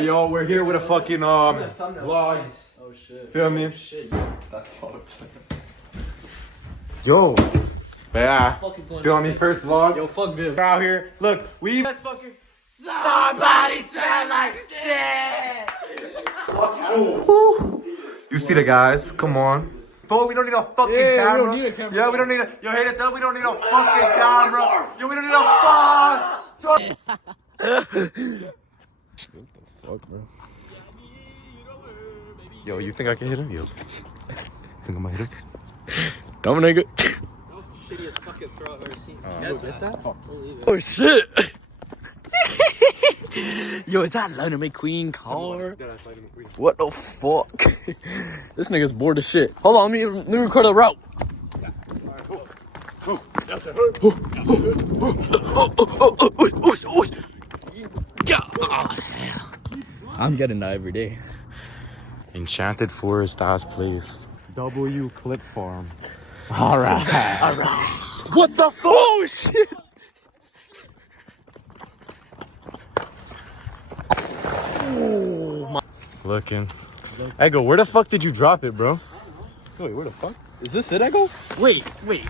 Yo, we're here with a fucking vlog. Oh shit. Feel me? Oh, shit. That's fucked. Yo. Yeah. Feel me? First vlog. Yo, fuck Viv. We're out here. Look, we. Somebody smell like shit. You see the guys? Come on. Fool, we don't need a fucking camera. We don't need a camera. Yeah, we don't need a. Yo, hate to tell, we don't need a fucking camera. Yo, we don't need a phone. What the fuck, bro? Yo, you think I can hit him? Yo. Think I might hit him? Dumb nigga. Shittiest fucking throw I've ever seen. Oh shit. Yo, is that Lightning McQueen car? What the fuck? This nigga's bored as shit. Hold on, let me record the route. I'm getting that every day. Enchanted Forest ass place. W Clip Farm. Alright. What the fuck? Oh shit! Looking. Ego, where the fuck did you drop it, bro? Wait, where the fuck? Is this it, Ego? Wait. Wait,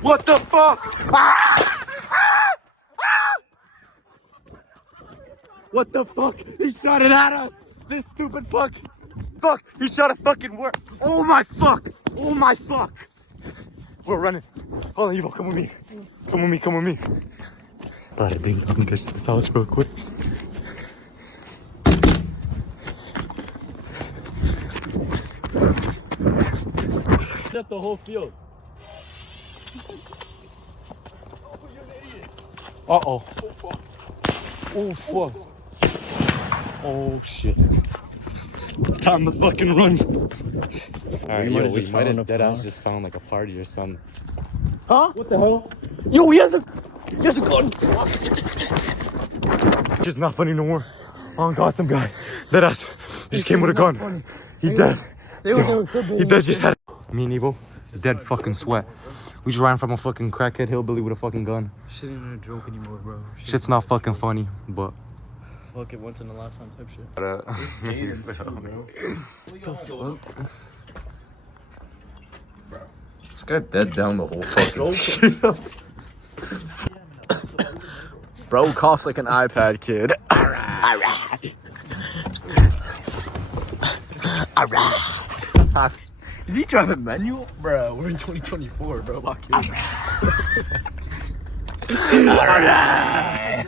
What the fuck? What the fuck? He shot it at us! This stupid fuck! Fuck! He shot a fucking word! Oh my fuck! Oh my fuck! We're running. Hold on, Evo, come with me. Come with me. Bada ding dong, catch this house real quick. Up the whole field. Uh-oh. Oh fuck. Oh shit. Time to fucking run. Alright, yo, we might have deadass just found like a party or something. Huh? What the hell? Yo, he has a gun. It's not funny no more. Oh god, some guy. Deadass just came with a gun. He dead. He dead just had me and Evo, dead fucking sweat. We just ran from a fucking crackhead hillbilly with a fucking gun. Shit ain't a joke anymore, bro. Shit's not fucking funny, but Fuck it, once in a lifetime type shit. This guy dead down the whole fucking shit. Bro coughs like an iPad kid. Alright. Is he driving manual? Bro, we're in 2024, bro. Lock in. Alright.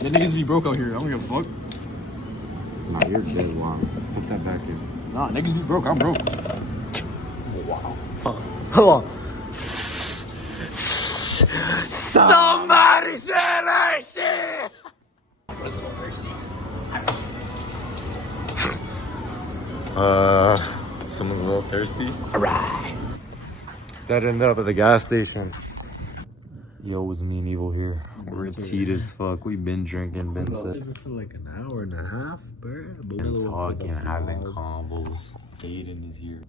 The niggas be broke out here. I don't give a fuck. Nah, you're dead. Wow. Put that back in. Nah, niggas be broke. I'm broke. Wow. Hold on. Somebody say that shit! Someone's a little thirsty. Alright. That ended up at the gas station. Yo, it was me and Evil here. We're teed as fuck. We been drinking, been sitting. For like an hour and a half, bro. Been talking, having combos. Aiden is here.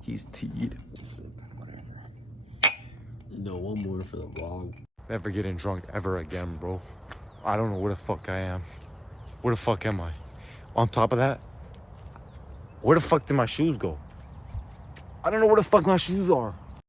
He's teed. Sipping, whatever. No, one more for the vlog. Never getting drunk ever again, bro. I don't know where the fuck I am. Where the fuck am I? On top of that, where the fuck did my shoes go? I don't know where the fuck my shoes are.